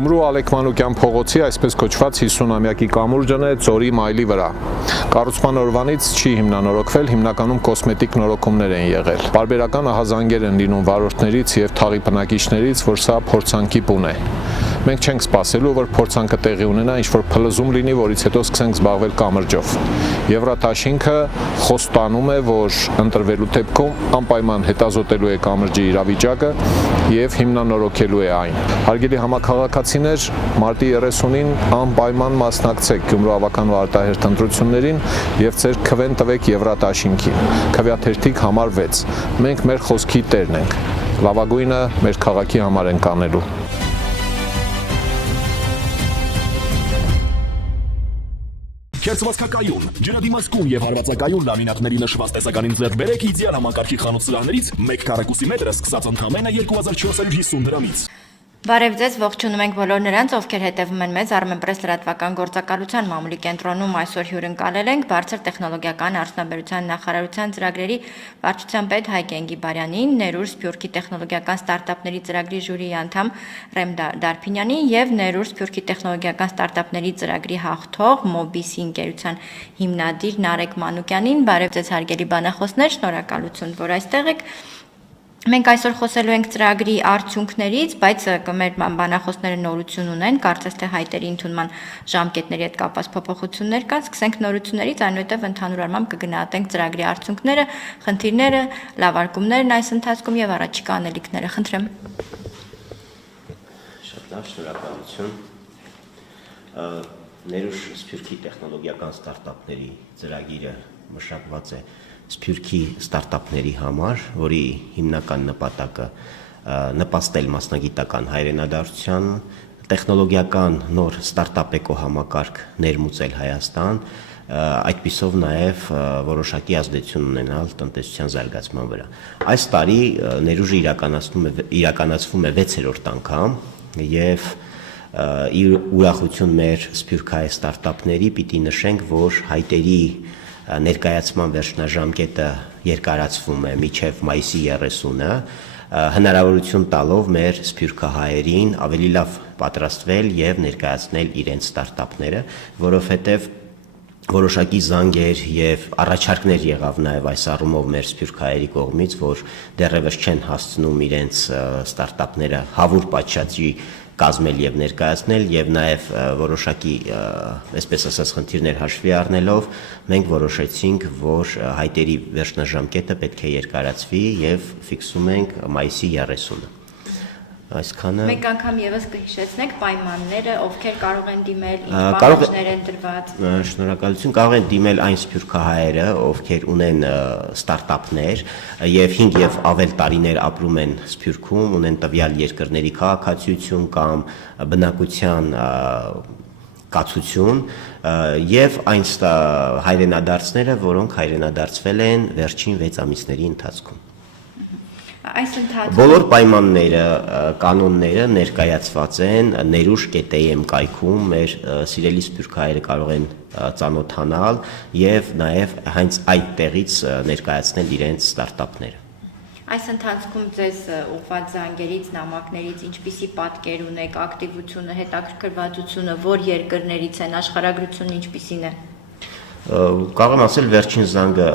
Գյումրու Ալեք Մանուկյան փողոցի այսպես կոչված 50-ամյակի կամուրջն է Ձորի մայլի վրա։ Կառուցման օրվանից չի հիմնանորոգվել, հիմնականում կոսմետիկ նորոգումներ են եղել։ Պարբերական ահազանգեր են լինում վարորդներից եւ թաղի բնակիչներից, որ սա փորձանքի բուն է։ Մենք չենք սպասելու, որ փորձանքը տեղի ունենա, ինչ-որ փլզում լինի, որից հետո սկսենք զբաղվել կամրջով։ Եվրատաշինքը խոստանում է, որ ընտրվելու դեպքում անպայման հետազոտելու է կամրջի իրավիճակը եւ հիմնանորոգելու է այն։ Հարգելի համաքաղաքացիներ, մարտի 30-ին անպայման մասնակցեք Գյումրու ավական ու արտահերթ ընտրություններին եւ ձեր քվեն տվեք Եվրատաշինքին։ Քվեաթերթիկ համար 6։ Մենք մեր խոսքի տերն ենք։ Լավագույնը մեր քաղաքի համար ենք անելու։ Քերծվածքակայուն, ջրադիմացկուն եւ հարվածակայուն լամինատների նշված տեսականին ձեռք բերեք իդեալ համակարգի խանութ սրահներից 1 քառակուսի մետրը սկսած ընդամենը 2450 դրամից։ Բարև ձեզ, ողջունում ենք բոլոր նրանց, ովքեր հետևում են մեզ Armenpress լրատվական գործակալության մամուլի կենտրոնում այսօր հյուրընկալել ենք բարձր տեխնոլոգիական արդյունաբերության նախարարության ծրագրերի վարչության պետ Հայկ Ենգիբարյանին, Ներուր Սփյուռքի տեխնոլոգիական ստարտափների ծրագրի ժյուրիի անդամ Ռեմ Դարփինյանին եւ Ներուր Սփյուռքի տեխնոլոգիական ստարտափների ծրագրի հաղթող Mobis ընկերության հիմնադիր Նարեկ Մանուկյանին։ Բարև ձեզ, հարգելի բանախոսներ, շնորհակալություն, որ այստեղ եք։ Մենք այսօր խոսելու ենք ծրագրի արդյունքներից, բայց մեր բանախոսները նորություն ունեն, կարծես թե հայտերի ընդունման ժամկետների հետ կապված փոփոխություններ կան, սկսենք նորություններից, այնուհետև ընդհանուր առմամբ կգնահատենք ծրագրի արդյունքները, խնդիրները, լավարկումներն այս ընթացքում եւ առաջիկա անելիքները։ Խնդրեմ։ Շատ լավ, շնորհակալություն։ Ներուր Սփյուռքի տեխնոլոգիական ստարտափների ծրագիրը մշակված է Սփյուռքի ստարտափների համար, որի հիմնական նպատակը նպաստել մասնագիտական հայրենադարձության, տեխնոլոգիական նոր ստարտափ էկոհամակարգ ներմուծել Հայաստան, այդպիսով նաև որոշակի ազդեցություն ունենալ տնտեսության զարգացման վրա։ Այս տարի Ներուժը իրականացվում է 6-րդ անգամ եւ ուրախություն մեր սփյուռքահայ ստարտափների պիտի նշենք, որ հայտերի ներկայացման վերջնաժամկետը երկարացվում է մինչև մայիսի 30-ը, հնարավորություն տալով մեր սփյուռքահայերին ավելի լավ պատրաստվել եւ ներկայացնել իրենց ստարտափները, որովհետեւ որոշակի զանգեր եւ առաջարկներ եղավ նաեւ այս առումով մեր սփյուռքահայերի կողմից, որ դեռևս չեն հասցնում իրենց ստարտափները հավուր պատշաճի կազմել եւ ներկայացնել եւ նաեւ որոշակի այսպես ասած խնդիրներ հաշվի առնելով մենք որոշեցինք, որ հայտերի վերջնաժամկետը պետք է երկարացվի եւ ֆիքսում ենք մայիսի 30-ը։ Այսքանը Մեկ անգամ եւս կհիշեցնեք պայմանները, ովքեր կարող են դիմել, ինչ պահանջներ են տրված։ Շնորհակալություն, կարող են դիմել այն սփյուռքահայերը, ովքեր ունեն ստարտափներ եւ 5 եւ ավել տարիներ ապրում են Սփյուռքում, ունեն տվյալ երկրների քաղաքացիություն կամ բնակության կացություն եւ այն հայրենադարձները, որոնք հայրենադարձվել են վերջին 6 ամիսների ընթացքում։ Բոլոր պայմանները, կանոնները ներկայացված են nerush.am կայքում, մեր սիրելի սփյուռքահայերը կարող են ծանոթանալ եւ նաեւ հենց այդ տեղից ներկայացնել իրենց ստարտափները։ Այս ընթացքում ձեզ ուղղված զանգերից, նամակներից ինչպիսի պատկեր ունեք, ակտիվությունը, հետաքրքրվածությունը, որ երկրներից են, աշխարհագրությունը ինչպիսին է։ Կարող եմ ասել վերջին զանգը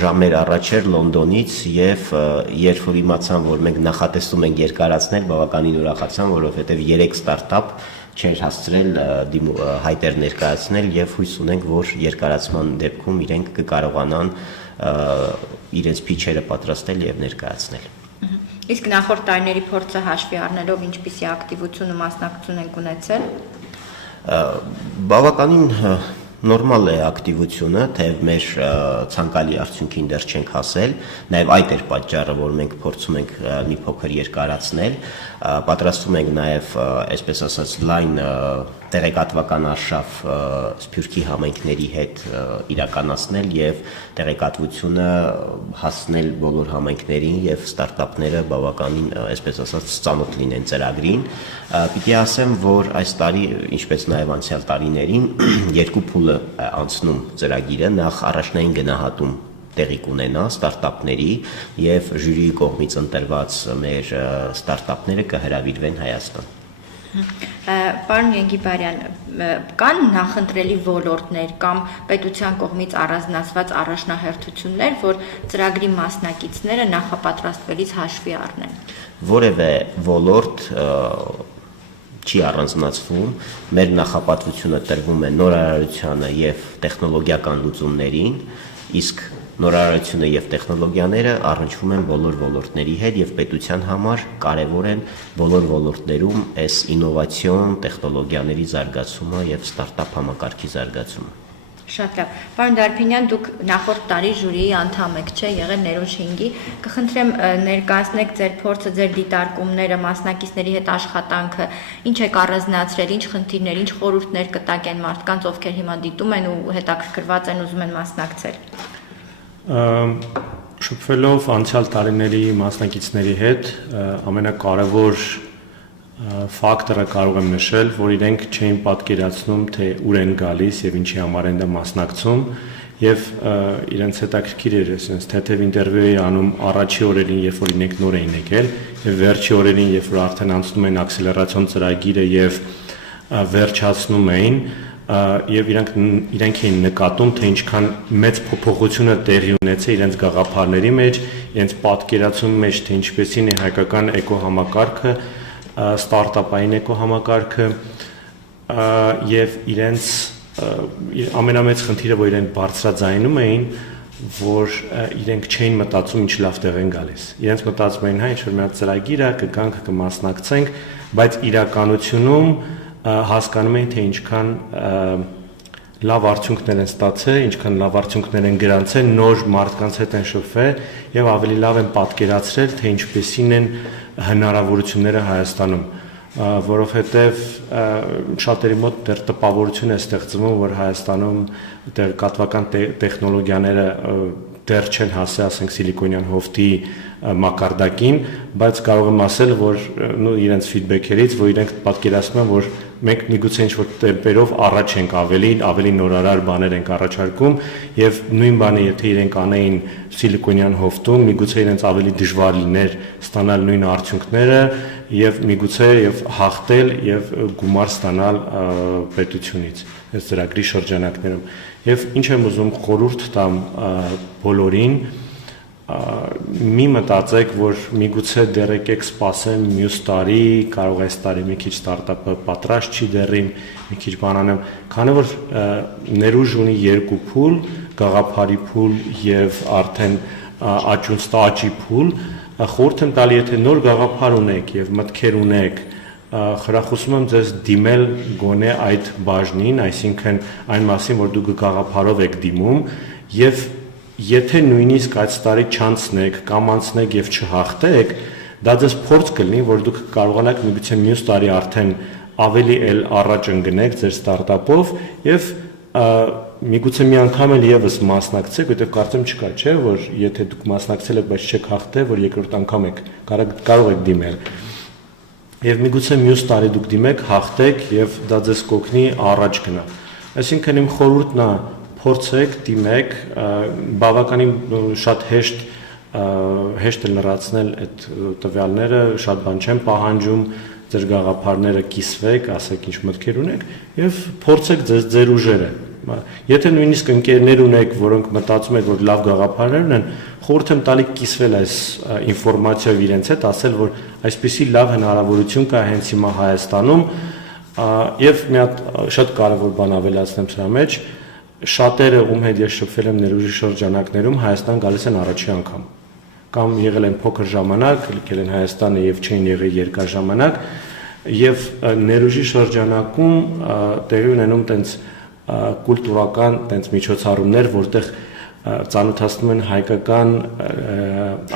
ժամեր առաջ էր Լոնդոնից եւ երբ որ իմացան, որ մենք նախատեսում ենք երկարացնել, բավականին ուրախացան, որովհետեւ 3 ստարտափ չեր հասցրել հայտեր ներկայացնել եւ հույս ունենք, որ երկարացման դեպքում իրենք կկարողանան իրենց փիչերը պատրաստել եւ ներկայացնել։ Իսկ նախորդ տարիների փորձը հաշվի առնելով ինչպիսի ակտիվություն ու մասնակցություն եք ունեցել։ Բավականին նորմալ է ակտիվությունը, թեև մեր ցանկալի արդյունքին դեռ չենք հասել, նաև այդ էր պատճառը, որ մենք փորձում ենք մի փոքր երկարացնել, պատրաստում ենք նաև, այսպես ասած, լայն տեղեկատվական արշավ Սփյուռքի համայնքների հետ իրականացնել եւ տեղեկատվությունը հասնել բոլոր համայնքներին եւ ստարտափները բավականին, այսպես ասած, ծանոթ լինեն ծրագրին։ Պիտի ասեմ, որ այս տարի, ինչպես նաեւ անցյալ տարիներին, երկու փուլը անցնում ծրագիրը, նախ առաջնային գնահատում տեղի կունենա ստարտափների եւ ժյուրիի կողմից ընտրված մեր ստարտափները կհրավիրվեն Հայաստան։ Պարոն Ենգիբարյան, կան նախընտրելի ոլորտներ կամ պետության կողմից առանձնացված առաջնահերթություններ, որ ծրագրի մասնակիցները նախապատրաստվելիս հաշվի առնեն։ Որևէ ոլորտ չի առանձնացվում, մեր նախապատվությունը տրվում է նորարարությանը եւ տեխնոլոգիական լուծումներին, իսկ նորարարությունը եւ տեխնոլոգիաները առնչվում են բոլոր ոլորտների հետ եւ պետության համար կարեւոր են բոլոր ոլորտներում այս ինովացիոն տեխնոլոգիաների զարգացումը եւ ստարտափ համակարգի զարգացումը։ Շատ լավ։ Պարոն Դարփինյան, դուք նախորդ տարի ժյուրիի անդամ եք, չէ՞, եղել Ներուժ 5-ի։ Կխնդրեմ ներկայացնեք ձեր փորձը, ձեր դիտարկումները, մասնակիցների հետ աշխատանքը, ինչ եք առանձնացրել, ինչ խնդիրներ, ինչ խորհուրդներ կտակ են մարդկանց, ովքեր հիմա դիտում են ու հետաքրքրված են, ուզում են մասնակցել։ Շփվելով անցյալ տարիների մասնակիցների հետ, ամենակարևոր ֆակտորը կարող եմ նշել, որ իրենք չէին պատկերացնում, թե ուր են գալիս եւ ինչի համար են դա մասնակցում, եւ իրենց հետաքրքիր էր այսպես թեթև ինտերվյու էի անում առաջի օրերին, երբ որ իրենք նոր էին եկել, եւ վերջի օրերին, երբ որ արդեն անցնում են ակսելերացիոն ծրագիրը եւ վերջացնում էին, եւ իրենք էին նկատում, թե ինչքան մեծ փոփոխություն է տեղի ունեցել իրենց գաղափարների մեջ, իրենց պատկերացումի մեջ, թե ինչպեսին է հայկական էկոհամակարգը, ստարտափային էկոհամակարգը եւ իրենց ամենամեծ խնդիրը, որ իրենք բարձրաձայնում էին, որ իրենք չէին մտածում ինչ լավ տեղ են գալիս։ Իրենց մտածում էին, հա, ինչ-որ մի հատ ծրագիր է, կգանք, կմասնակցենք, բայց իրականությունում հասկանում էին, թե ինչքան լավ արդյունքներ են ստացել, ինչքան լավ արդյունքներ են գրանցել, նոր մարդկանց հետ են շփվել եւ ավելի լավ են պատկերացրել, թե ինչպեսին են հնարավորությունները Հայաստանում, որովհետեւ շատերի մոտ դեռ տպավորություն է ստեղծվում, որ Հայաստանում տեղեկատվական տեխնոլոգիաները դեռ չեն հասել, ասենք սիլիկոնյան հովտի մակարդակին, բայց կարող եմ ասել, որ իրենց ֆիդբեքերից, որ իրենք պատկերացնում են, որ մենք միգուցե ինչ-որ տեմպերով առաջ ենք ավելի նորարար բաներ ենք առաջարկում եւ նույն բանը եթե իրենք անեին սիլիկոնյան հովտում, միգուցե իրենց ավելի դժվար լիներ ստանալ նույն արդյունքները եւ միգուցե եւ հաղթել եւ գումար ստանալ պետությունից այս ծրագրի շրջանակներում։ Եվ ինչ եմ ուզում խորհուրդ տամ բոլորին, մի մտածեք, որ միգուցե դեռ եկեք սպասեմ մյուս տարի, կարող այս տարի մի քիչ ստարտափը պատրաստ չի դեռին, մի քիչ բան անեմ, քանի որ Ներուժ ունի երկու փուլ, գաղափարի փուլ եւ արդեն աճի փուլ, խորհուրդ եմ տալի, եթե նոր գաղափար ունեք եւ մտքեր ունեք, խրախուսում եմ ձեզ դիմել գոնե այդ բաժնին, այսինքն այն մասին, որ դուք գաղափարով եք դիմում եւ եթե նույնիսկ այդ տարի չանցնեք կամ անցնեք եւ չհաղթեք, դա ձեզ փորձ կլինի, որ դուք կարողանաք միգուցե մյուս տարի արդեն ավելի առաջ ընկնեք ձեր ստարտափով եւ միգուցե մի անգամ էլ եւս մասնակցեք, որտեղ կարծեմ չկա, չէ, որ եթե դուք մասնակցել եք, բայց չեք հաղթել, որ երկրորդ անգամ եք կարող եք դիմել։ Եվ միգուցե մյուս տարի դուք դիմեք, հաղթեք եւ դա ձեզ կօգնի առաջ գնալ։ Այսինքն իմ խորհուրդն է փորձեք, դիմեք, բավականին շատ հեշտ է լրացնել այդ տվյալները, շատ բան չեն պահանջում, ձեր գաղափարները կիսվեք, ասեք ինչ մտքեր ունեք եւ փորձեք ձեր ուժերը։ Եթե նույնիսկ ընկերներ ունեք, որոնք մտածում եք, որ լավ գաղափարներ ունեն, խորհուրդ եմ տալի կիսվել այս ինֆորմացիայով իրենց հետ, ասել, որ այսպիսի լավ հնարավորություն կա հենց հիմա Հայաստանում եւ մի հատ շատ կարեւոր բան ավելացնեմ սրա մեջ, շատերը ում հետ ես շփվել եմ Ներուժի շրջանակներում Հայաստան գալիս են առաջի անգամ կամ եղել են փոքր ժամանակ, եկել են Հայաստանը եւ չէին եղել երկար ժամանակ եւ Ներուժի շրջանակում տեղի ունենում տենց կուլտուրական տենց միջոցառումներ, որտեղ ծանոթացնում են հայկական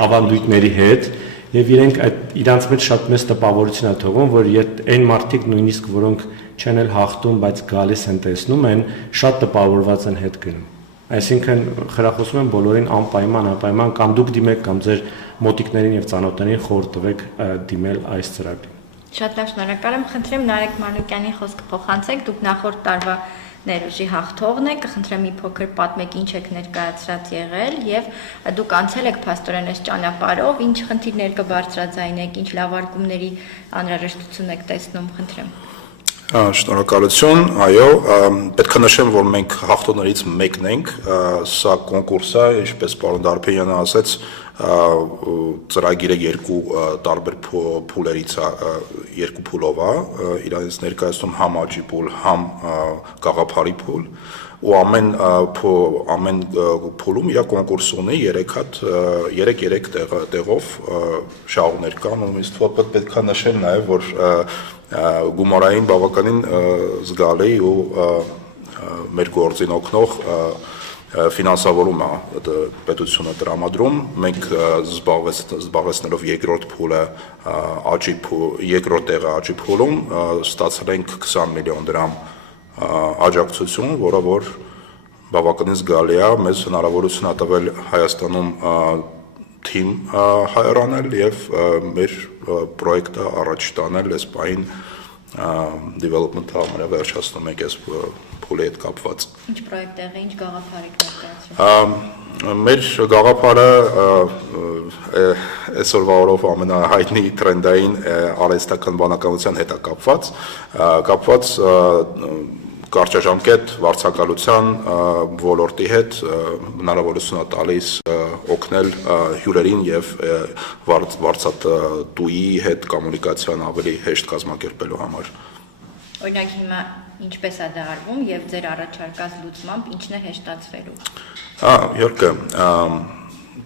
ավանդույթների հետ եւ իրենք իրանց մեջ շատ մեծ տպավորություն է թողում, որ այն մարդիկ նույնիսկ որոնք չեն էլ հաղթում, բայց գալիս են տեսնում են, շատ տպավորված են հետ գնում։ Այսինքն խրախուսում եմ բոլորին անպայման կամ դուք դիմեք կամ ձեր մոտիկներին եւ ծանոթներին խորհուրդ տվեք դիմել այս ծրագրին։ Շատ լավ, շնորհակալ եմ։ Խնդրեմ Նարեկ Մանուկյանի խոսքը փոխանցեք, դուք նախորդ տարվա ներուժի հաղթողն է, կխնդրեմ մի փոքր պատմեք ինչ եք ներկայացրած եղել եւ դուք անցել եք փաստորեն այս ճանապարհով, ինչ խնդիրներ կբարձրաձայնեք, ինչ լավարկումների անհրաժեշտություն եք տեսնում, խնդրեմ։ Շնորհակալություն, այո, պետք է նշեմ, որ մենք հաղթողներից մեկն ենք, սա կոնկուրս է, ինչպես պարոն Դարբեյանը ասաց, ծրագիրը երկու տարբեր փուլերից է, երկու փուլով է, իրանից ներկայացնում համ աճի փուլ, համ գաղափարի փուլ, ու ամեն փուլում իր կոնկուրս ունի 3 տեղով շահումներ կան, ու ինձ թվում է պետք է նշել նաև, որ գումարային բավականին զգալի ու մեր գործին օգնող ֆինանսավորում է պետությունը տրամադրում, մենք զբաղեցնելով երկրորդ փուլը երկրորդ տեղը աճի փուլում ստացել ենք 20 միլիոն դրամ աջակցություն, որը որ բավականին զգալի է, մեզ հնարավորություն է տվել Հայաստանում թիմ հայրանել եւ մեր պրոյեկտը առաջ տանել այս պայն development-ը վերջացնում ենք այս փուլի հետ կապված։ Ինչ պրոյեկտ եղի, ինչ գաղափար եք ներկայացրել։ Մեր գաղափարը այսօրվա օրով ամենահայտնի տրենդային արհեստական բանականության հետ է կապված կարճաժամկետ վարձակալության ոլորտի հետ հնարավորություն է տալիս օգնել հյուրերին եւ վարձատուի հետ կոմունիկացիան ավելի հեշտ կազմակերպելու համար։ Օրինակ հիմա ինչպես է դա արվում եւ ձեր առաջարկած լուծմամբ ինչն է հեշտացվելու։ Իհարկե,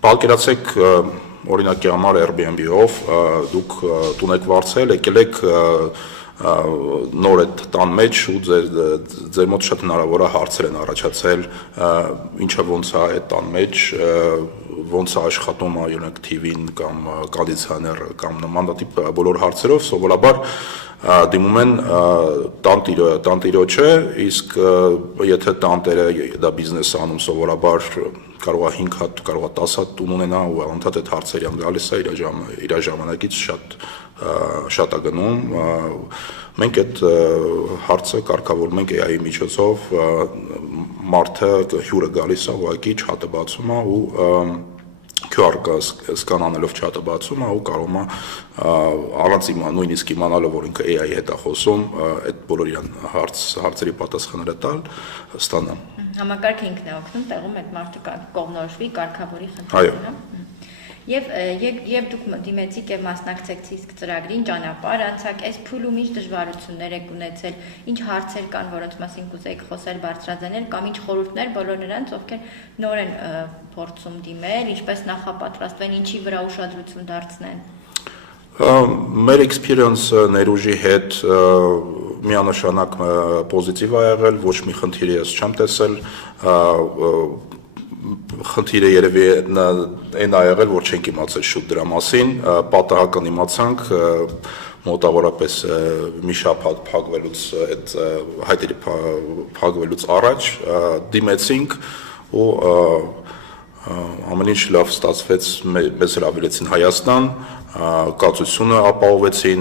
պատկերացեք օրինակի համար Airbnb-ով դուք տուն եք վարձել, եկել եք նոր այդ տան մեջ ու ձեր մոտ շատ հնարավոր է հարցեր են առաջացել, ինչը ոնց է այդ տան մեջ, ոնց է աշխատում օրինակ TV-ն կամ կոնդիցիոները կամ նման տիպ բոլոր հարցերով սովորաբար դիմում են տանտիրոջը, իսկ եթե տանտերը դա բիզնես անում սովորաբար կարող է 5 հատ, կարող է 10 հատ տուն ունենա ու անդադ այդ հարցերը ան գալիս է իր ժամանակից շատ է գնում, մենք այդ հարցը կարգավորում ենք AI-ի միջոցով, մարդը հյուրը գալիս է ուղղակի չաթը բացում է ու QR սկանանելով չաթը բացում է ու կարող է առանց նույնիսկ իմանալով որ ինքը AI-ի հետ է խոսում, այդ բոլոր իրան հարցերի պատասխանները տալ ստանա։ Համակարգը ինքն է օգնում տեղում այդ մարդը կողմնորոշվի կարգավորի խնդիրը։ Եվ դուք դիմեցիք եւ մասնակցեցիք իսկ ծրագրին ճանապարհ անցաք, այս փուլում ինչ դժվարություններ եք ունեցել, ինչ հարցեր կան, որոնց մասին կուզեիք խոսել, բարձրաձայնել կամ ինչ խորհուրդներ բոլոր նրանց, ովքեր նոր են փորձում դիմել, ինչպես նախապատրաստվեն, ինչի վրա ուշադրություն դարձնեն։ Մեր experience ներուժի հետ միանշանակ պոզիտիվ է եղել, ոչ մի խնդիր ես չեմ տեսել, խնդիրը երևի այն ա եղել, որ չենք իմացել շուտ դրա մասին, պատահական իմացանք, մոտավորապես մի շաբաթ փակվելուց այդ հայտերի փակվելուց առաջ դիմեցինք ու ամեն ինչ լավ ստացվեց, մեզ հրավիրեցին Հայաստան, կացությունը ապահովեցին,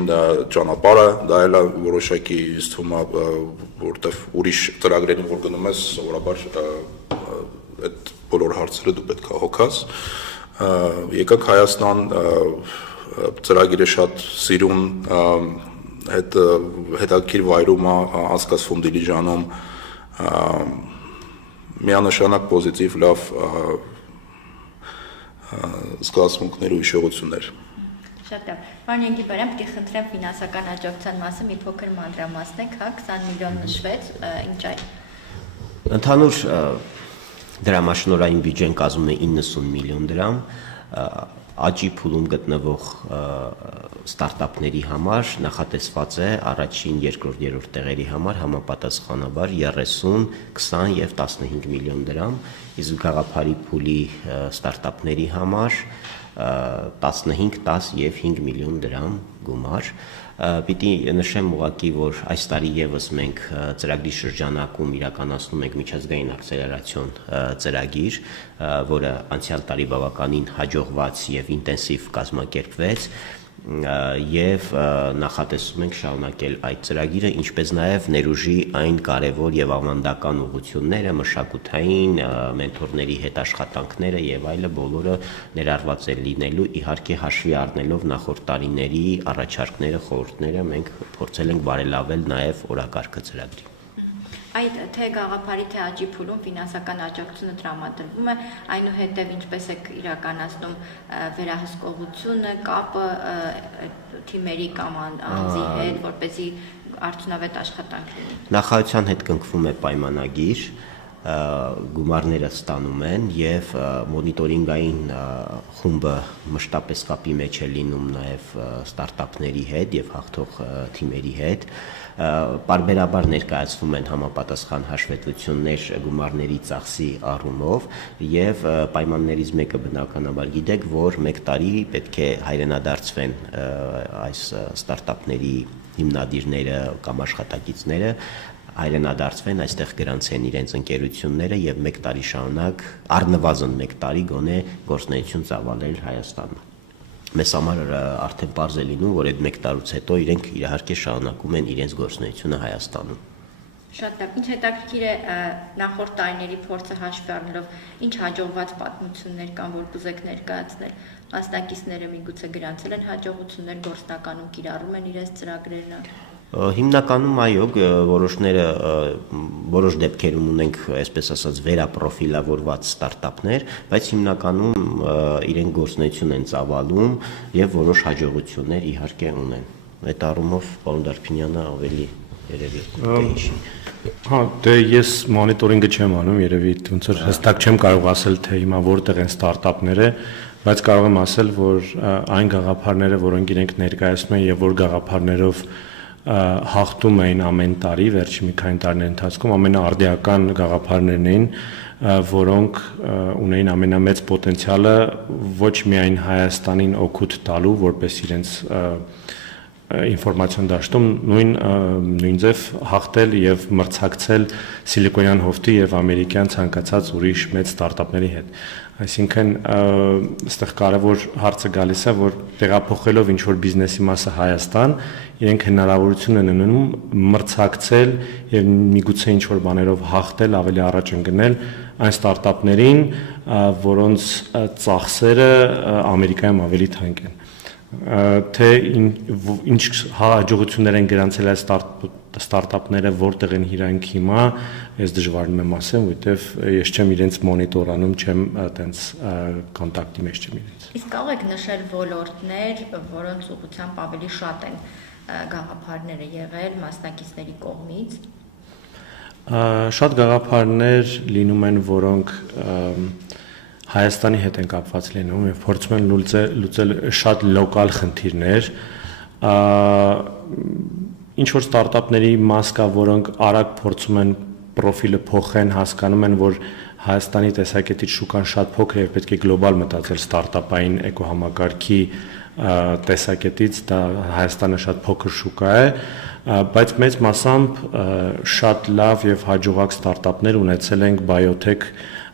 ճանապարհը դա էլ որոշակի ինձ թվում է, որտեվ ուրիշ ծրագրերին որ գնում ես, սովորաբար այդ բոլոր հարցերը դու պետք է հոգաս, եկանք Հայաստան, ծրագիրը շատ սիրուն, հետաքրքիր վայրում է անցկացվում Դիլիջանում, միանշանակ պոզիտիվ լավ զգացմունքներ ու հիշողություններ։ Շատ լավ։ Պարոն Ենգիբարյան, պետք է խնդրեմ ֆինանսական աջակցության մասը մի փոքր մանրամասնեք, հա, 20 միլիոն նշվեց, ինչ այլ։ Ընդհանուր դրամաշնորհային բյուջեն կազմում է 90 միլիոն դրամ, աճի փուլում գտնվող ստարտափների համար նախատեսված է առաջին, երկրորդ, երրորդ տեղերի համար համապատասխանաբար 30, 20 եւ 15 միլիոն դրամ, իսկ գաղափարի փուլի ստարտափների համար 15, 10 եւ 5 միլիոն դրամ գումար։ Պիտի նշեմ ուղղակի, որ այս տարի եւս մենք ծրագրի շրջանակում իրականացնում ենք միջազգային ակսելերացիոն ծրագիր, որը անցյալ տարի բավականին հաջողված եւ ինտենսիվ կազմակերպվեց եւ նախատեսում ենք շարունակել այդ ծրագիրը, ինչպես նաեւ ներուժի այն կարևոր եւ ավանդական ուղղությունները, մշակութային, մենթորների հետ աշխատանքները եւ այլը բոլորը ներառված է լինելու, իհարկե հաշվի առնելով նախորդ տարիների առաջարկները, խորհուրդները մենք փորձել ենք բարելավել նաեւ օրակարգը ծրագրի։ Այդ թե գաղափարի թե աճի փուլում ֆինանսական աջակցությունը տրամադրվում է, այնուհետև ինչպես է իրականացնում վերահսկողությունը, կապը թիմերի կամ անձի հետ, որպեսզի արդյունավետ աշխատանք լինի։ Նախարարության հետ կնքվում է պայմանագիր, գումարները ստանում են եւ մոնիտորինգային խումբը մշտապես կապի մեջ է լինում նաեւ ստարտափների հետ եւ հաղթող թիմերի հետ։ Պարբերաբար ներկայացվում են համապատասխան հաշվետվություններ գումարների ծախսի առումով եւ պայմաններից մեկը բնականաբար գիտեք, որ 1 տարի պետք է հայրենադարձվեն այս ստարտափների հիմնադիրները կամ աշխատակիցները հայրենադարձվեն, այստեղ գրանցեն իրենց ընկերությունները եւ 1 տարի շարունակ առնվազն 1 տարի գոնե գործունեություն ծավալել Հայաստանում։ Մեզ համար արդեն պարզ է լինում, որ այդ 1 տարուց հետո իրենք իհարկե շարունակում են իրենց գործունեությունը Հայաստանում։ Շատ լավ, ինչ հետաքրքիր է նախորդ տարիների փորձը հաշվի առնելով, ինչ հաջողված պատմություններ կան, որ կուզեք ներկայացնել, մասնակիցները միգուցե գրանցել են հաջողություններ, գործնականում կիրառում են իրենց ծրագրերն։ Հիմնականում այո, որոշ դեպքերում ունենք, այսպես ասած, վերապրոֆիլավորված ստարտափներ, բայց հիմնականում իրենք գործունեություն են ծավալում եւ որոշ հաջողություններ իհարկե ունեն։ Այդ առումով պարոն Դարփինյանը ավելի երևի կհիշի։ Հա, դե ես մոնիտորինգը չեմ անում, երևի ոնց որ հստակ չեմ կարող ասել, թե հիմա որտեղ են ստարտափները, բայց կարող եմ ասել, որ այն գաղափարները, որոնք իրենք ներկայացնում են եւ որ գաղափարներով հաղթում էին ամեն տարի, վերջի մի քանի տարիների ընթացքում ամենաարդիական գաղափարներն էին, որոնք ունեին ամենամեծ պոտենցիալը ոչ միայն Հայաստանին օգուտ տալու, որպես իրենց ինֆորմացիոն դաշտում նույն ձև հաղթել եւ մրցակցել Սիլիկոնյան հովտի եւ ամերիկյան ցանկացած ուրիշ մեծ ստարտափների հետ։ Այսինքն այստեղ կարևոր հարցը գալիս է, որ տեղափոխելով ինչ որ բիզնեսի մասը Հայաստան, իրենք հնարավորություն են ունենում մրցակցել եւ միգուցե ինչ որ բաներով հաղթել, ավելի առաջ ընկնել այն ստարտափներին, որոնց ծախսերը Ամերիկայում ավելի թանկ են։ Թե ինչ հաջողություններ են գրանցել այս ստարտափները, որտեղ են իրանք հիմա, ես դժվարում եմ ասեմ, որովհետև ես չեմ իրենց մոնիտորանում, չեմ այտենց կոնտակտի մեջ չեմ իրենց։ Իսկ կարող եք նշել ոլորտներ, որոնց ուղղությամբ ավելի շատ են գաղափարները եղել մասնակիցների կողմից։ Շատ գաղափարներ լինում են, որոնք Հայաստանի հետ են կապված լինում եւ փորձում են լուծել շատ լոկալ խնդիրներ։ Ինչ որ ստարտափների մաս կա, որոնք արագ փորձում են պրոֆիլը փոխեն, հասկանում են, որ Հայաստանի տեսակետից շուկան շատ փոքր է եւ պետք է գլոբալ մտածել ստարտափային էկոհամակարգի տեսակետից, դա Հայաստանը շատ փոքր շուկա է, բայց մեծ մասամբ շատ լավ եւ հաջողակ ստարտափներ ունեցել ենք բիոթեք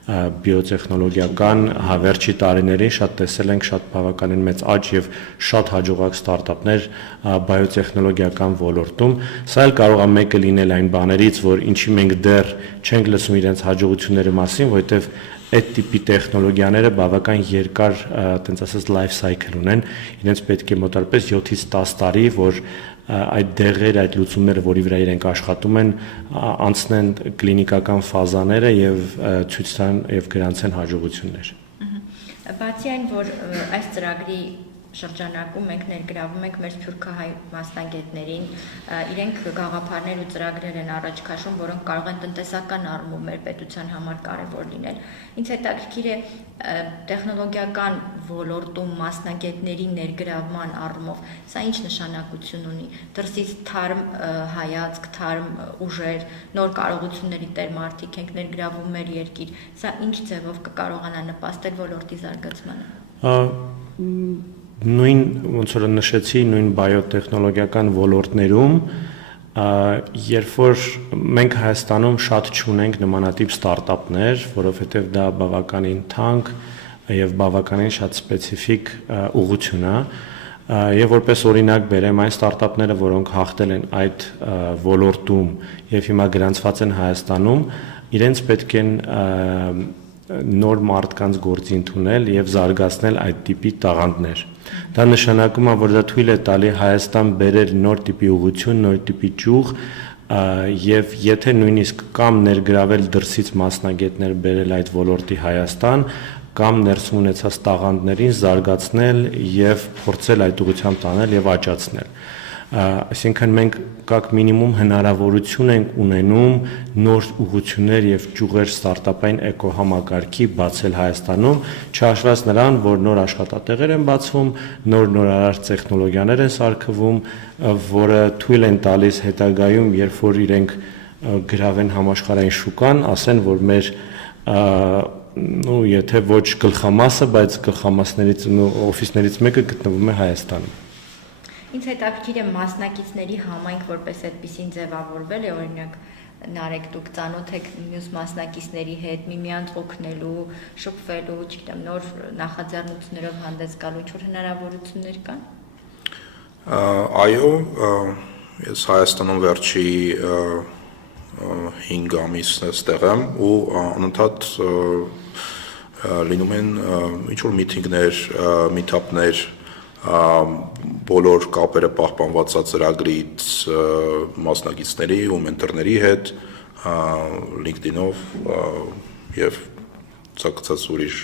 բիոտեխնոլոգիական վերջի տարիներին շատ տեսել ենք շատ բավականին մեծ աճ եւ շատ հաջողակ ստարտափներ բիոտեխնոլոգիական ոլորտում։ Սա էլ կարող է մեկը լինել այն բաներից, որ ինչի մենք դեռ չենք լսում իրենց հաջողությունների մասին, որովհետեւ այդ տիպի տեխնոլոգիաները բավական երկար, այտենց ասած, life cycle ունեն, իրենց պետք է մոտավորապես 7-ից 10 տարի, որ այդ դեղերը, այդ լուծումները, որի վրա իրենք աշխատում են, անցնեն կլինիկական ֆազաները եւ ցույց տան եւ գրանցեն հաջողություններ։ Բացի այն, որ այս ծրագրի շրջանակում մենք ներգրավում ենք մեր սփյուռքահայ մասնագետներին, իրենք գաղափարներ ու ծրագրեր են առաջ քաշում, որոնք կարող են տնտեսական առումով մեր պետության համար կարևոր լինել։ Ինձ հետաքրքիր է տեխնոլոգիական ոլորտում մասնագետների ներգրավման առումով սա ինչ նշանակություն ունի։ Դրսից թարմ հայացք, թարմ ուժեր, նոր կարողությունների տեր մարդիկ ենք ներգրավում մեր երկիր։ Սա ինչ ձևով կկարողանա նպաստել ոլորտի զարգացմանը։ Նույն ոնց որ նշեցի, նույն բիոտեխնոլոգիական ոլորտներում, երբ որ մենք Հայաստանում շատ չունենք նմանատիպ ստարտափներ, որովհետև դա բավականին թանկ եւ բավականին շատ սպეციფიկ ուղղություն է, Եվ որպես օրինակ բերեմ այն ստարտափները, որոնք հաղթել են այդ ոլորտում եւ հիմա գրանցված են Հայաստանում, իրենց պետք են նոր մարդկանց գործի ընդունել եւ զարգացնել այդ տիպի տաղանդներ։ Դա նշանակում է, որ դա թույլ է տալի Հայաստան բերել նոր տիպի ուղղություն, նոր տիպի ճյուղ, եւ եթե նույնիսկ կամ ներգրավել դրսից մասնագետներ բերել այդ ոլորտի Հայաստան, կամ ներսում ունեցած տաղանդներին զարգացնել եւ փորձել այդ ուղղությամբ տանել եւ աճացնել։ Այսինքն մենք կակ մինիմում հնարավորություն ենք ունենում նոր ուղղություններ եւ ճյուղեր ստարտափային էկոհամակարգի բացել Հայաստանում, չհաշված նրան, որ նոր աշխատատեղեր են բացվում, նորարար տեխնոլոգիաներ են սարքվում, որը թույլ են տալիս հետագայում, երբ որ իրենք գրավեն համաշխարհային շուկան, ասեն, որ մեր եթե ոչ գլխամասը, բայց գլխամասներից ու օֆիսներից մեկը գտնվում է Հայաստանում։ Ինձ հետաքրքիր է մասնակիցների համայնք որպես այդպեսին ձևավորվել է, օրինակ Նարեկ դուք ծանոթ եք մյուս մասնակիցների հետ միմյանց օգնելու, շփվելու, չգիտեմ, նոր նախաձեռնություններով հանդես գալու ինչ-որ հնարավորություններ կան։ Այո, ես Հայաստանում վերջի 5 ամիսն ստեղ եմ ու անընդհատ լինում են ինչ-որ միտինգներ, միթափներ, բոլոր կապերը պահպանված ծրագրից մասնակիցների ու մենտորների հետ, LinkedIn-ով եւ ցանկացած ուրիշ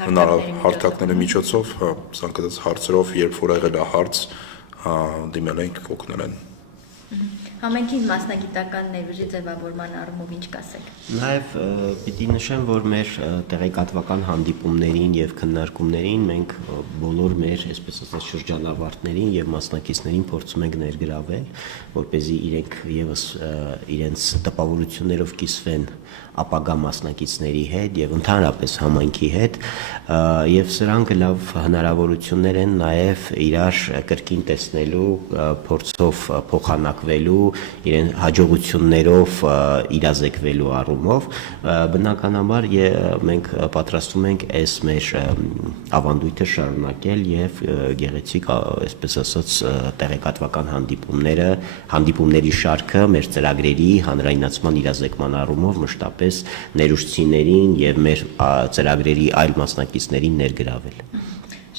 հարթակների միջոցով, ցանկացած հարցերով, երբ որ եղել է հարց, դիմել ենք, օգնել են։ Համենքին մասնագիտական ներուժի ձևավորման առումով ինչ կասեք։ Նաև պիտի նշեմ, որ մեր տեղեկատվական հանդիպումներին եւ քննարկումներին մենք բոլոր մեր, այսպես ասած, շրջանավարտներին եւ մասնակիցներին փորձում ենք ներգրավել, որպեսզի իրենք եւս իրենց տպավորություններով կիսվեն ապագա մասնակիցների հետ եւ ընդհանրապես համայնքի հետ եւ սրանք լավ հնարավորություններ են նաեւ իրար կրկին տեսնելու, փորձով փոխանակվելու, իրեն հաջողություններով իրազեկվելու առումով բնականաբար մենք պատրաստվում ենք այս մեր ավանդույթը շարունակել եւ գեղեցիկ, այսպես ասած, տեղեկատվական հանդիպումների շարքը մեր ծրագրերի հանրայնացման իրազեկման առումով մշտապես ներուժցիներին եւ մեր ծրագրերի այլ մասնակիցներին ներգրավել։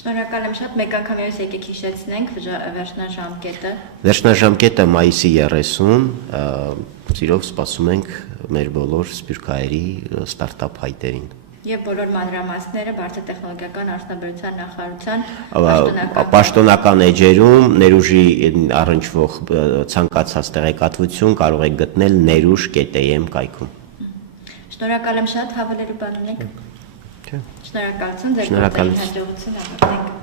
Շնորհակալ եմ շատ, մեկ անգամ ևս եկեք հիշեցնենք վերջնաժամկետը։ Վերջնաժամկետը մայիսի 30, սիրով սպասում ենք մեր բոլոր սփյուռքահայերի ստարտափ հայտերին։ Եվ բոլոր մանրամասները բարձր տեխնոլոգիական արդյունաբերության նախարարության պաշտոնական էջերում ներուժի առնչվող ցանկացած տեղեկատվություն կարող եք գտնել neruj.am կայքում։ Շնորհակալ եմ շատ, հավելելու բան ունեք։ Չէ։ Շնորհակալություն, ձեր գործային հաջողություն, հավատենք։